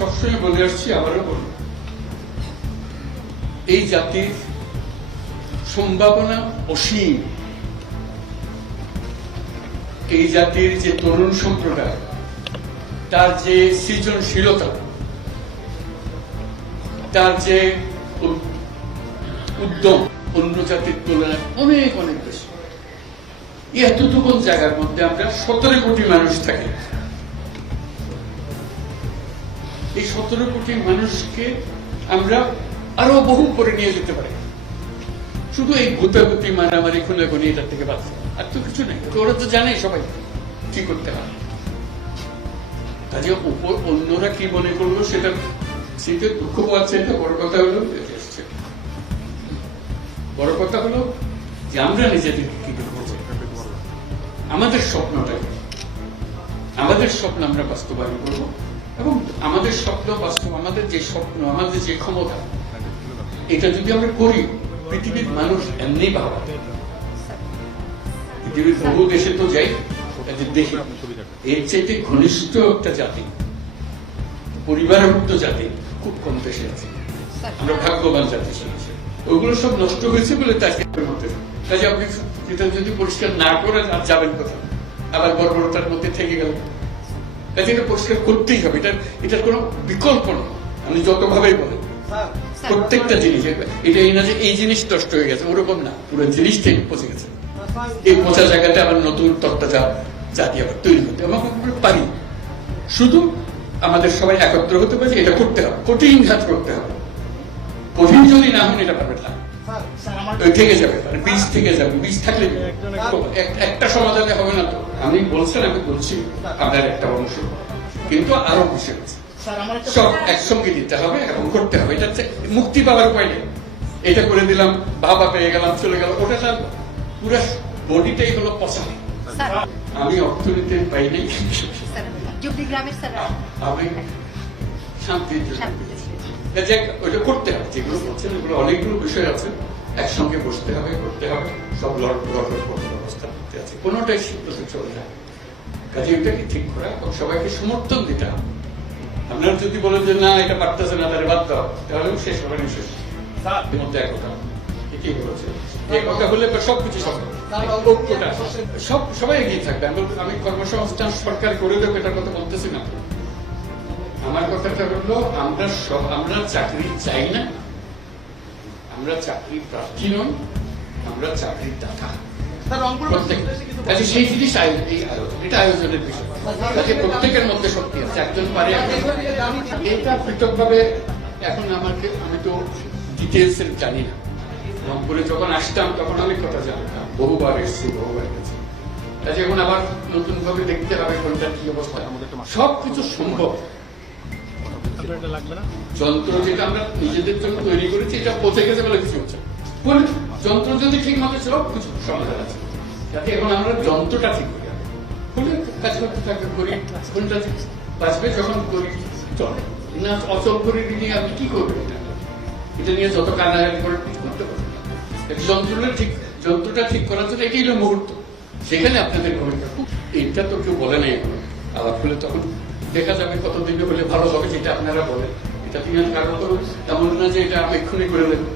সবসময় বলে আসছি আবারও বলব এই জাতির সম্ভাবনা অসীম। এই জাতির যে তরুণ সম্প্রদায়, তার যে সৃজনশীলতা, তার যে উদ্যম অন্য জাতির তুলনায় অনেক অনেক বেশি। এতটুকু জায়গার মধ্যে আমরা সতেরো কোটি মানুষ থাকি। এই সতেরো কোটি মানুষকে আমরা আরও বহু করে নিয়ে যেতে পারি। শুধু এই গুতাগুতি, মারামারি খুনাগুনি এটার থেকে বাঁচতে আর তো কিছু নেই। ওরা তো জানে সবাই কি করতে হয়। কাজে উপর অন্যরা কি মনে করল সেটা দুঃখ পাচ্ছে। এটা বড় কথা হলো বড় কথা হলো যে আমরা নিজেদেরকে কি আমাদের স্বপ্নটা আমাদের স্বপ্ন আমরা বাস্তবায়ন করব। আমাদের স্বপ্ন বাস্তব, আমাদের যে স্বপ্ন, আমাদের যে ক্ষমতা, এটা যদি আমরা করি, পৃথিবীর মানুষ এমনি ভাবা পৃথিবীর বহু দেশে তো যাই দেখি, এর চাইতে ঘনিষ্ঠ একটা জাতি, পরিবারভুক্ত জাতি খুব কম দেশে আছে। আমরা ভাগ্যবান জাতি ওইগুলো সব নষ্ট হয়েছে বলে তাকে মধ্যে কাজে আপনি যদি পরিষ্কার না করে যাবেন কোথাও আবার বর্বরতার মধ্যে থেকে গেল কাজে এটা পরিষ্কার করতেই হবে। এটার এটার কোনো বিকল্প নেই। আমি যতভাবেই বলেন প্রত্যেকটা জিনিস এটা এই না যে এই জিনিস নষ্ট হয়ে গেছে ওরকম না। পুরো জিনিসটাই পচে গেছে। এই পচা জায়গাতে আবার নতুন তত্ত্বটা জাতি আবার তৈরি করতে আমরা পারি শুধু আমাদের সবাই একত্র হতে পারে এটা করতে হবে। কঠিন ঘাত করতে হবে। কঠিন যদি না হন এটা পারবেন না। থেকে যাবে মানে বীজ থেকে যাবে বীজ থাকলে একটা সমাধানে হবে না তো। আমি বলছেন আমি বলছি আপনার একটা অংশ কিন্তু আরও বিষয় আছে। সব একসঙ্গে দিতে হবে এবং করতে হবে এটা মুক্তি পাওয়ার উপায় নেই। এটা করে দিলাম বাবা পেয়ে গেলাম চলে গেল ওটা তার পুরো বডিটাই হলো পচা। আমি অর্থনীতি পাই নাই। আমি শান্তিতে কাজে ওইটা করতে হবে যেগুলো বলছেন এগুলো অনেকগুলো বিষয় আছে। একসঙ্গে বসতে হবে করতে হবে সব লড় করতে আছে। কোনোটাই চলে যায় কাজে ঠিক করা এবং সবাইকে সমর্থন দিতে হবে। আপনারা যদি বলেন যে না এটা পারতেছে না তাহলে বাদ দাও। তাহলে শেষ হবে না শেষ। মধ্যে একতা ঠিকই বলেছে। এই কথা সবকিছু সব সব সবাই এগিয়ে থাকবে। আমি কর্মসংস্থান সরকার করে দেবো এটার কথা আমার কথাটা হলো আমরা সব আমরা চাকরি চাই না। আমরা চাকরি প্রার্থী নই আমরা চাকরির দাতা। সেই জিনিস এটা আয়োজনের বিষয়। প্রত্যেকের মধ্যে শক্তি আছে একজন পারে এটা পৃথকভাবে এখন আমাকে আমি তো ডিটেলস জানি না। রংপুরে যখন আসতাম তখন অনেক কথা জানতাম। বহুবার এসেছি বহুবার গেছি। কাজে এখন আবার নতুন ভাবে দেখতে হবে কোনটা কি অবস্থা। সব কিছু সম্ভব। যন্ত্র যেটা আমরা নিজেদের জন্য তৈরি করেছি, এটা পচে গেছে বলে কিছু হচ্ছে যন্ত্র যদি ঠিক মতো সব কিছু সমাধান আছে। যাতে এখন আমরা যন্ত্রটা ঠিক করি। কাজ করতে থাকবে করি কোনটা বাঁচবে যখন করি চলে। না, অচল নিয়ে আপনি কি করবেন? এটা? নিয়ে যত করে করতে পারবেন যন্ত্রটা ঠিক যন্ত্রটা ঠিক করার জন্য এটাই হলো মুহূর্ত। সেখানে আপনাদের ভূমিকা এটা তো কেউ বলে নাই। আলাপ হলে তখন দেখা যাবে কত দিনে হলে ভালো হবে যেটা আপনারা বলেন। এটা তিনি কারণ তেমন না যে এটা আমি এক্ষুনি করে দেবো।